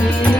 you. Yeah.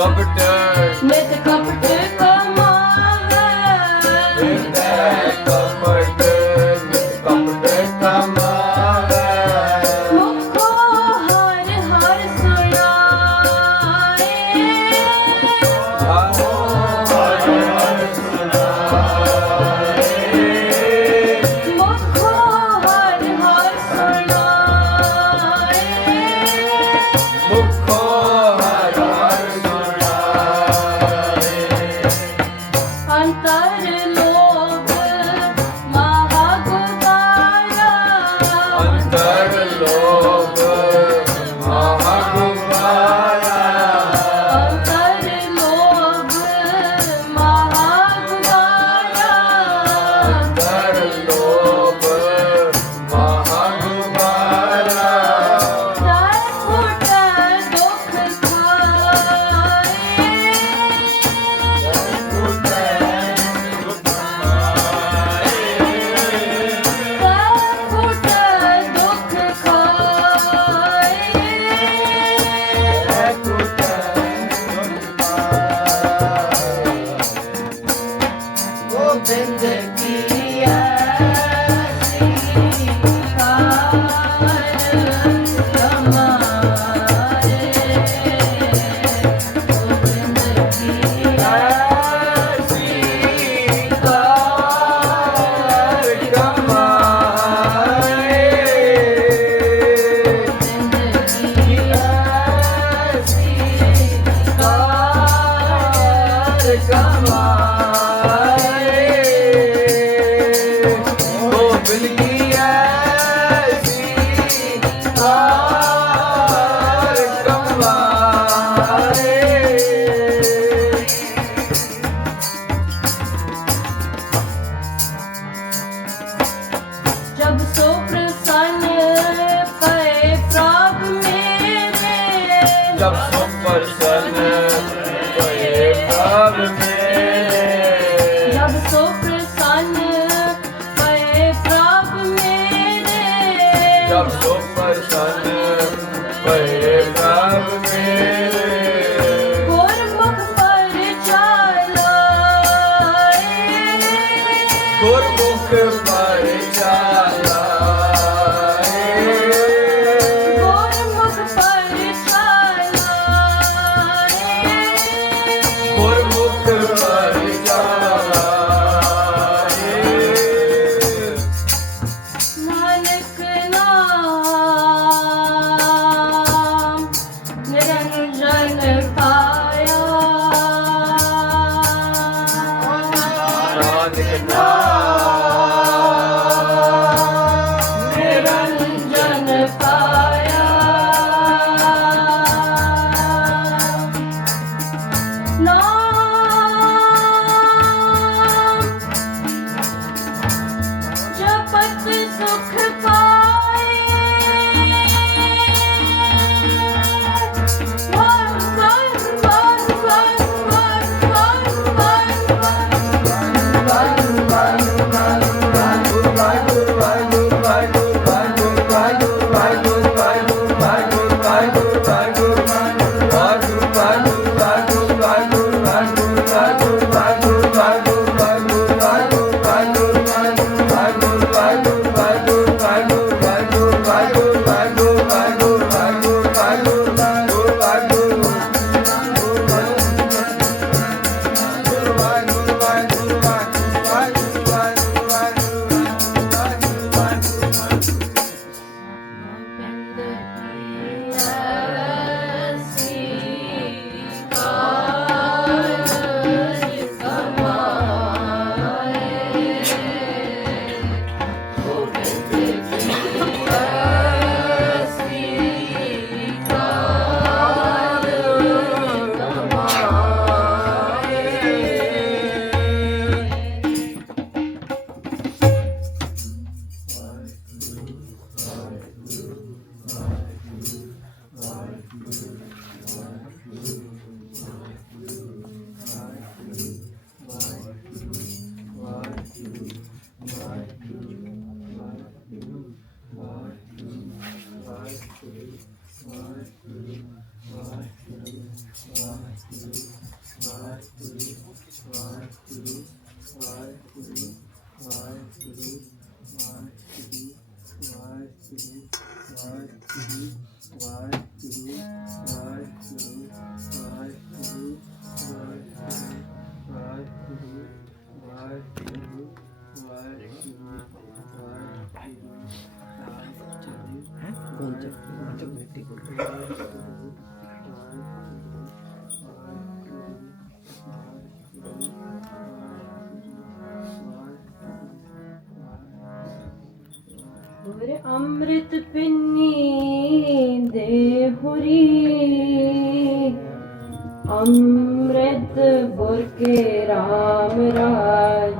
Computer. Computer. Star-Lord. ¡Potente, tío! run. heart. Right. ஒரு அமிர்த பின்னி அமிர்த பொற்கே ராமராஜ்